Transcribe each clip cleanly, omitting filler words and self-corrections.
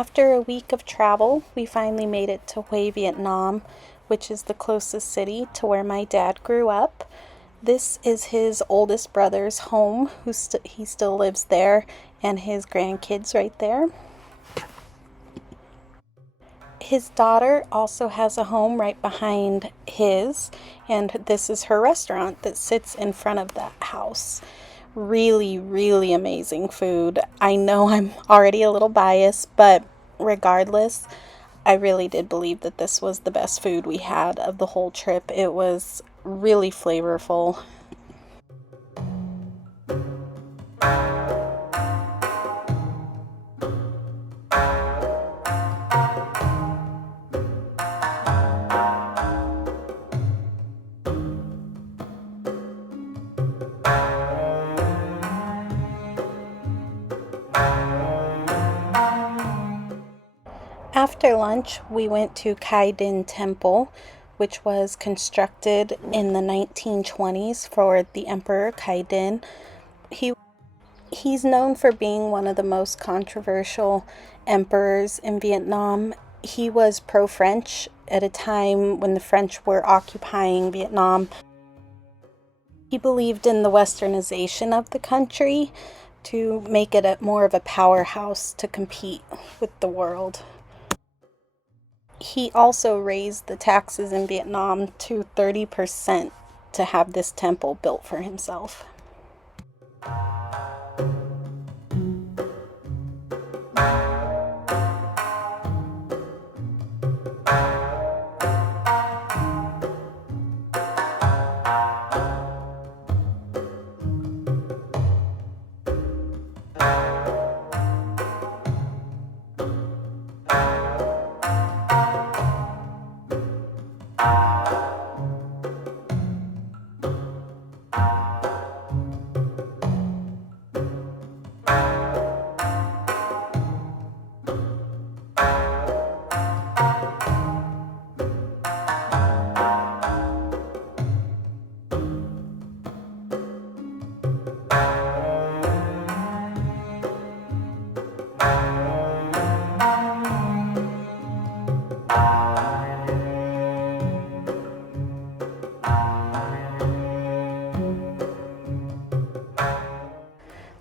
After a week of travel, we finally made it to Hue, Vietnam, which is the closest city to where my dad grew up. This is his oldest brother's home, he still lives there, and his grandkids right there. His daughter also has a home right behind his, and this is her restaurant that sits in front of that house. Really, really amazing food. I know I'm already a little biased, but regardless, I really did believe that this was the best food we had of the whole trip. It was really flavorful. After lunch, we went to Khai Din Temple, which was constructed in the 1920s for the Emperor Khai Din. He he's known for being one of the most controversial emperors in Vietnam. He was pro-French at a time when the French were occupying Vietnam. He believed in the westernization of the country to make it more of a powerhouse to compete with the world. He also raised the taxes in Vietnam to 30% to have this temple built for himself.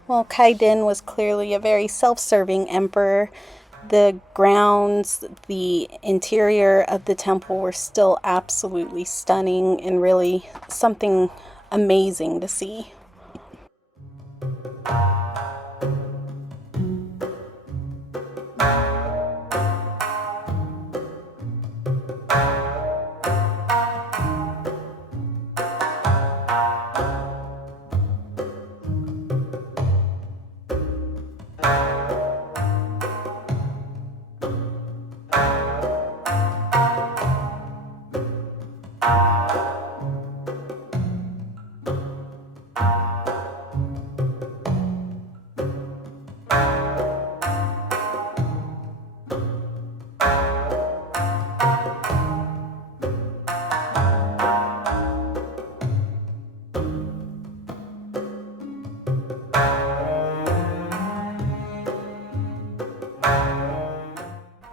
Well, Khai Din was clearly a very self-serving emperor. The grounds, the interior of the temple were still absolutely stunning and really something amazing to see.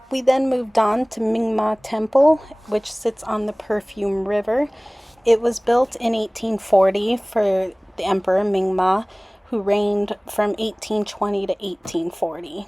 We then moved on to Ming Ma Temple, which sits on the Perfume River. It was built in 1840 for the Emperor Ming Ma, who reigned from 1820 to 1840.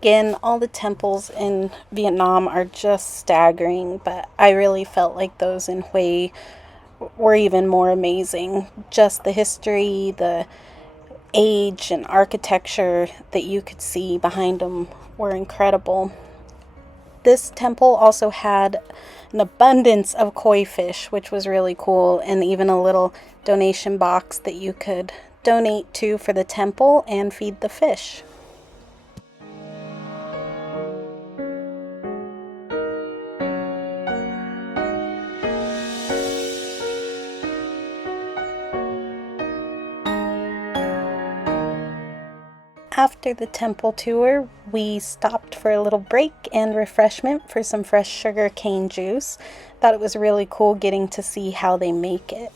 Again, all the temples in Vietnam are just staggering, but I really felt like those in Hue were even more amazing. Just the history, the age and architecture that you could see behind them were incredible. This temple also had an abundance of koi fish, which was really cool, and even a little donation box that you could donate to for the temple and feed the fish. After the temple tour, we stopped for a little break and refreshment for some fresh sugar cane juice. Thought it was really cool getting to see how they make it.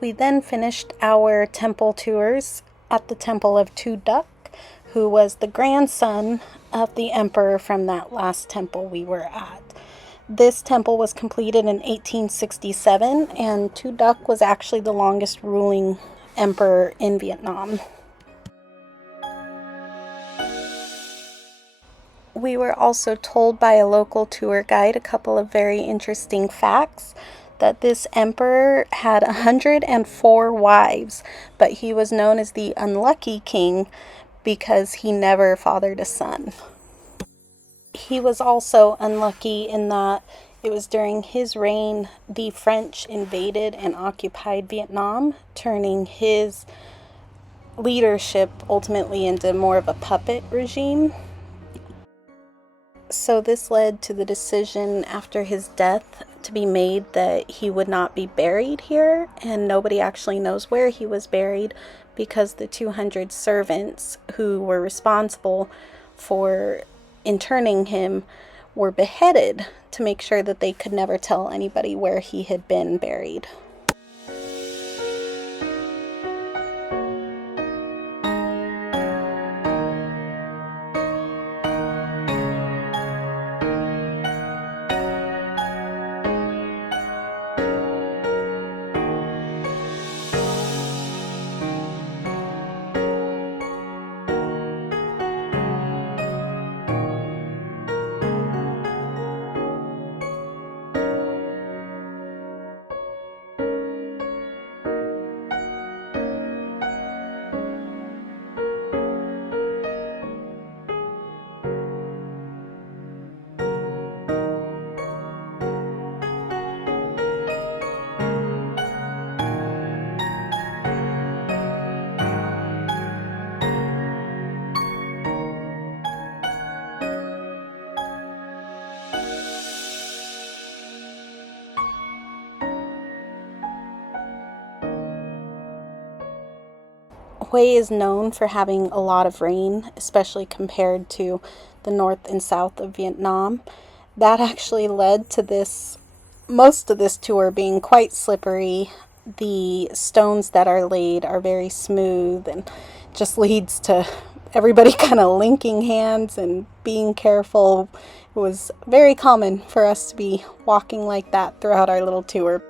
We then finished our temple tours at the Temple of Tu Duc, who was the grandson of the emperor from that last temple we were at. This temple was completed in 1867, and Tu Duc was actually the longest ruling emperor in Vietnam. We were also told by a local tour guide a couple of very interesting facts. That this emperor had 104 wives, but he was known as the unlucky king because he never fathered a son. He was also unlucky in that it was during his reign the French invaded and occupied Vietnam, turning his leadership ultimately into more of a puppet regime. So this led to the decision after his death to be made that he would not be buried here, and nobody actually knows where he was buried because the 200 servants who were responsible for interning him were beheaded to make sure that they could never tell anybody where he had been buried. Hue is known for having a lot of rain, especially compared to the north and south of Vietnam. That actually led to most of this tour being quite slippery. The stones that are laid are very smooth and just leads to everybody kind of linking hands and being careful. It was very common for us to be walking like that throughout our little tour.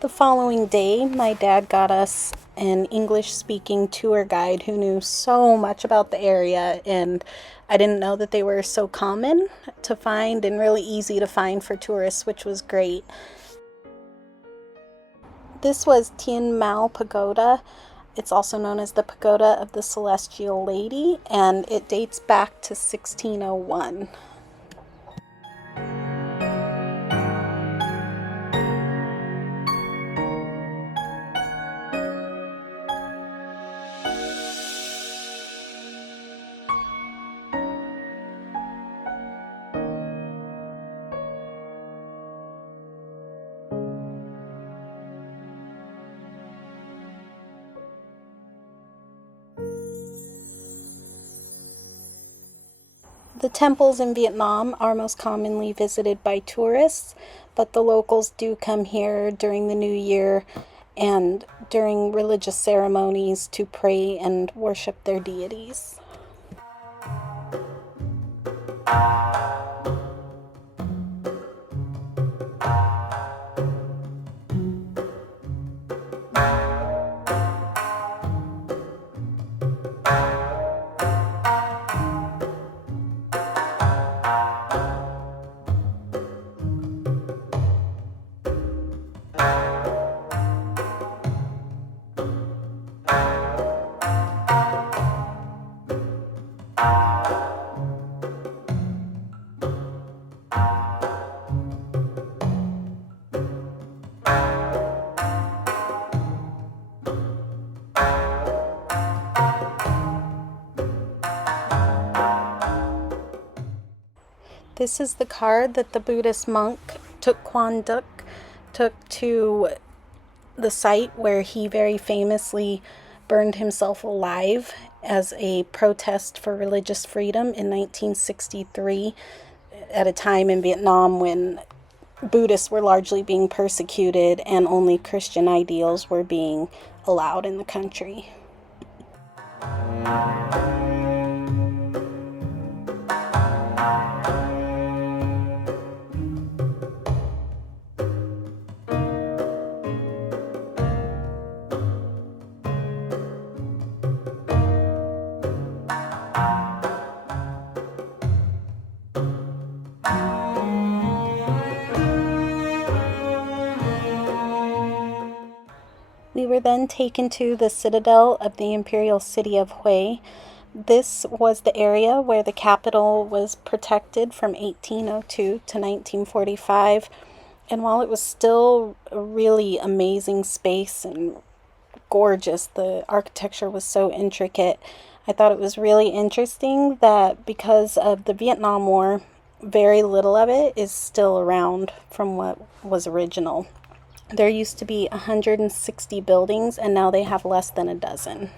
The following day, my dad got us an English-speaking tour guide who knew so much about the area, and I didn't know that they were so common to find and really easy to find for tourists, which was great. This was Tien Mau Pagoda. It's also known as the Pagoda of the Celestial Lady, and it dates back to 1601. The temples in Vietnam are most commonly visited by tourists, but the locals do come here during the New Year and during religious ceremonies to pray and worship their deities. This is the card that the Buddhist monk Thich Quan Duc took to the site where he very famously burned himself alive as a protest for religious freedom in 1963, at a time in Vietnam when Buddhists were largely being persecuted and only Christian ideals were being allowed in the country. We were then taken to the citadel of the imperial city of Hue. This was the area where the capital was protected from 1802 to 1945. And while it was still a really amazing space and gorgeous, the architecture was so intricate, I thought it was really interesting that because of the Vietnam War, very little of it is still around from what was original. There used to be 160 buildings, and now they have less than a dozen.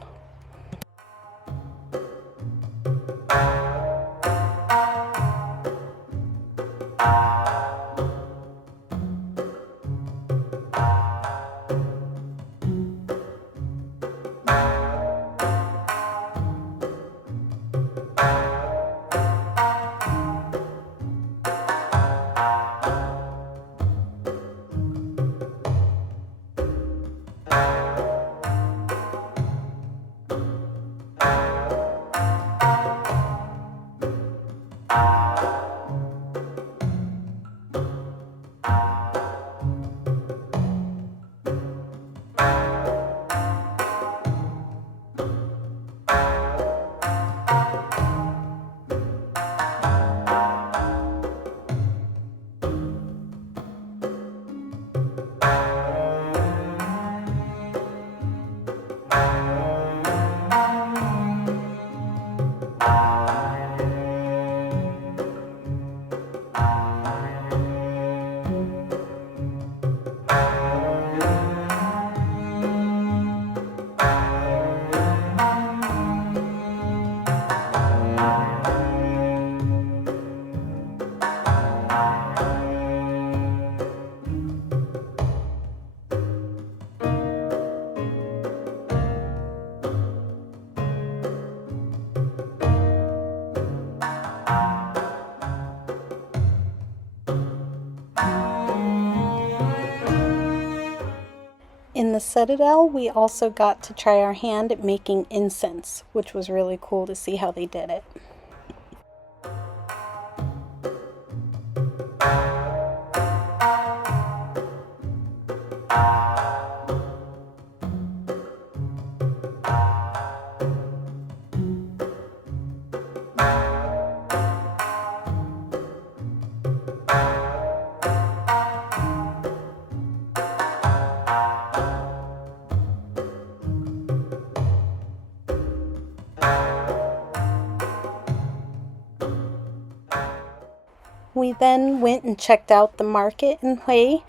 In the Citadel, we also got to try our hand at making incense, which was really cool to see how they did it. We then went and checked out the market in Hue,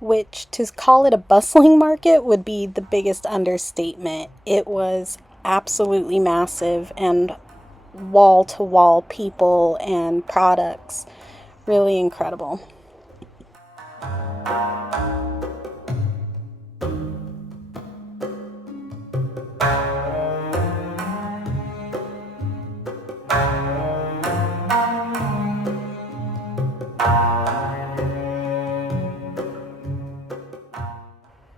which to call it a bustling market would be the biggest understatement. It was absolutely massive and wall to wall people and products. Really incredible.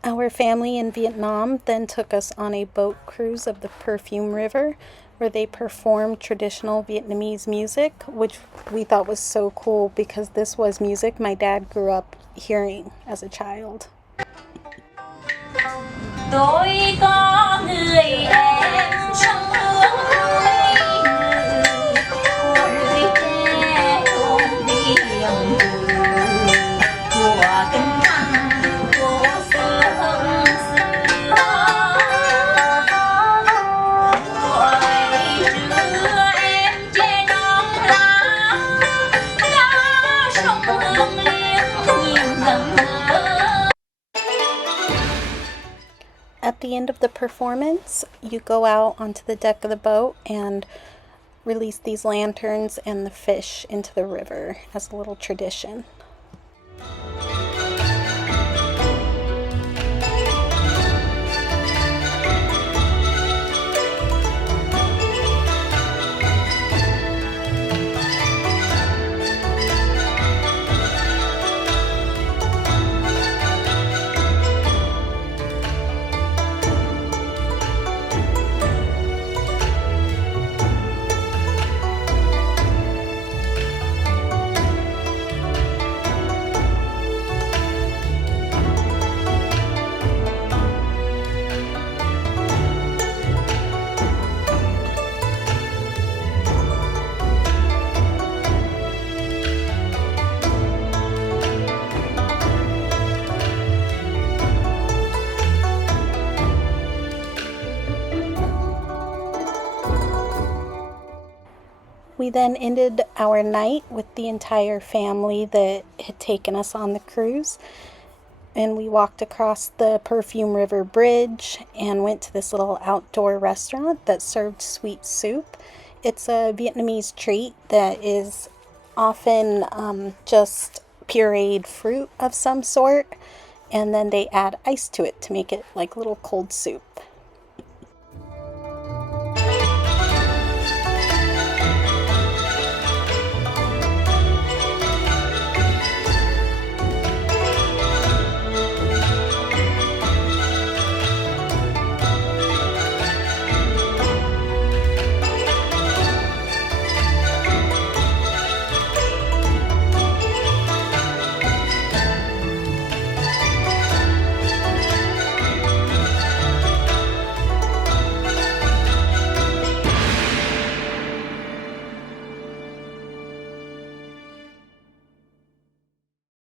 Our family in Vietnam then took us on a boat cruise of the Perfume River, where they performed traditional Vietnamese music, which we thought was so cool because this was music my dad grew up hearing as a child. Tôi có người em trong hương của người trẻ ôm đi lòng của kinh thành của xưa xưa tuổi trưa em che non lá sông hương liếc nhìn ngẩn ngơ. At the end of the performance, you go out onto the deck of the boat and release these lanterns and the fish into the river as a little tradition. We then ended our night with the entire family that had taken us on the cruise. And we walked across the Perfume River Bridge and went to this little outdoor restaurant that served sweet soup. It's a Vietnamese treat that is often just pureed fruit of some sort, and then they add ice to it to make it like little cold soup.